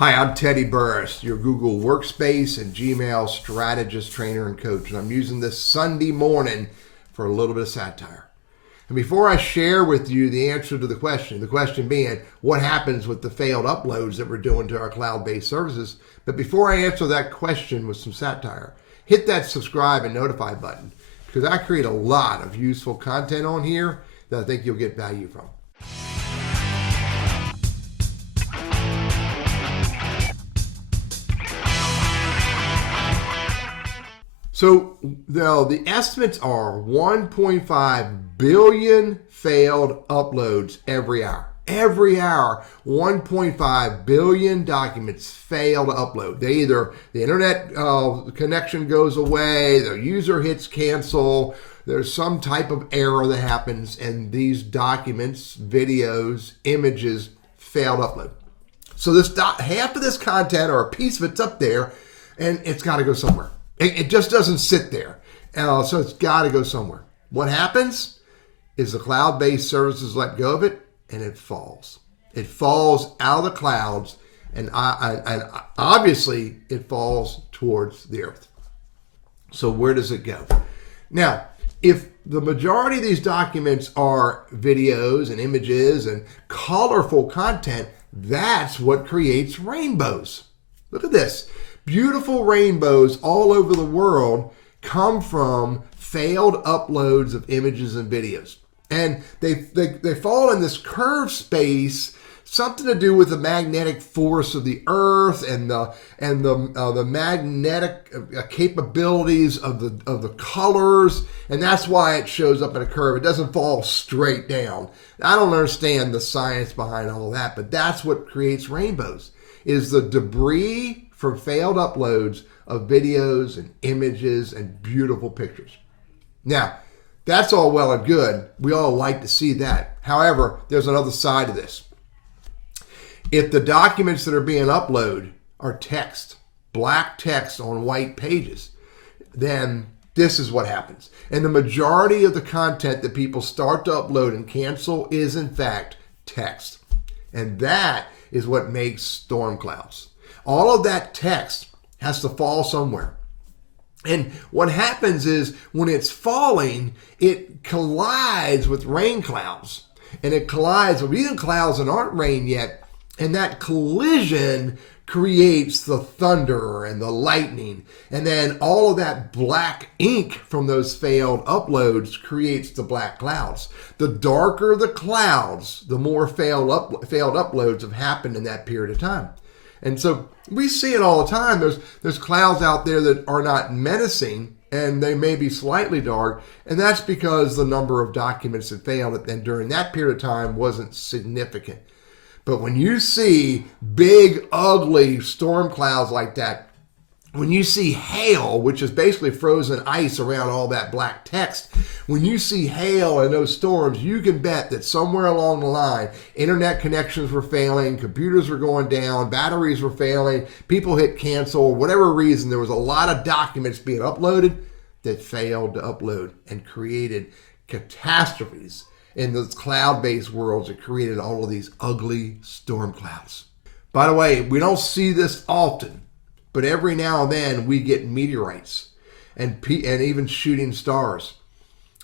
Hi, I'm Teddy Burris, your Google Workspace and Gmail strategist, trainer, and coach. And I'm using this Sunday morning for a little bit of satire. And before I share with you the answer to the question being, what happens with the failed uploads that we're doing to our cloud-based services? But before I answer that question with some satire, hit that subscribe and notify button, because I create a lot of useful content on here that I think you'll get value from. So the estimates are 1.5 billion failed uploads every hour. Every hour, 1.5 billion documents fail to upload. The internet connection goes away, the user hits cancel, there's some type of error that happens, and these documents, videos, images fail to upload. So half of this content or a piece of it's up there, and it's got to go somewhere. It just doesn't sit there. So it's got to go somewhere. What happens is the cloud-based services let go of it, and it falls. It falls out of the clouds, and obviously it falls towards the earth. So where does it go? Now, if the majority of these documents are videos and images and colorful content, that's what creates rainbows. Look at this. Beautiful rainbows all over the world come from failed uploads of images and videos. And they fall in this curved space, something to do with the magnetic force of the earth and the magnetic capabilities of the colors, and that's why it shows up in a curve. It doesn't fall straight down. I don't understand the science behind all that, but that's what creates rainbows, is the debris from failed uploads of videos and images and beautiful pictures. Now, that's all well and good. We all like to see that. However, there's another side of this. If the documents that are being uploaded are text, black text on white pages, then this is what happens. And the majority of the content that people start to upload and cancel is in fact text. And that is what makes storm clouds. All of that text has to fall somewhere. And what happens is when it's falling, it collides with rain clouds. And it collides with even clouds that aren't rain yet. And that collision creates the thunder and the lightning. And then all of that black ink from those failed uploads creates the black clouds. The darker the clouds, the more failed uploads have happened in that period of time. And so we see it all the time. There's clouds out there that are not menacing, and they may be slightly dark, and that's because the number of documents that failed and during that period of time wasn't significant. But when you see big, ugly storm clouds like that, when you see hail, which is basically frozen ice around all that black text, when you see hail in those storms, you can bet that somewhere along the line, internet connections were failing, computers were going down, batteries were failing, people hit cancel, whatever reason, there was a lot of documents being uploaded that failed to upload and created catastrophes in those cloud-based worlds that created all of these ugly storm clouds. By the way, we don't see this often, but every now and then we get meteorites and even shooting stars.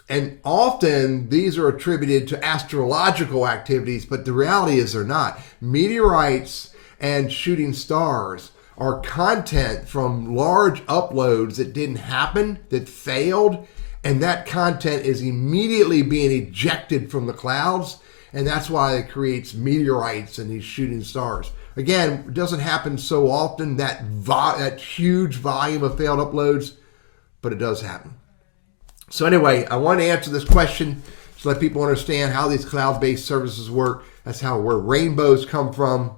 And often these are attributed to astrological activities, but the reality is they're not. Meteorites and shooting stars are content from large uploads that didn't happen, that failed, and that content is immediately being ejected from the clouds, and that's why it creates meteorites and these shooting stars. Again, it doesn't happen so often, that huge volume of failed uploads, but it does happen. So anyway, I want to answer this question to let people understand how these cloud-based services work. That's where rainbows come from,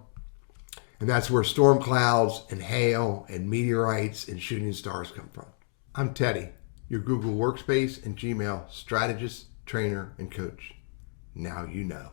and that's where storm clouds and hail and meteorites and shooting stars come from. I'm Teddy, your Google Workspace and Gmail strategist, trainer, and coach. Now you know.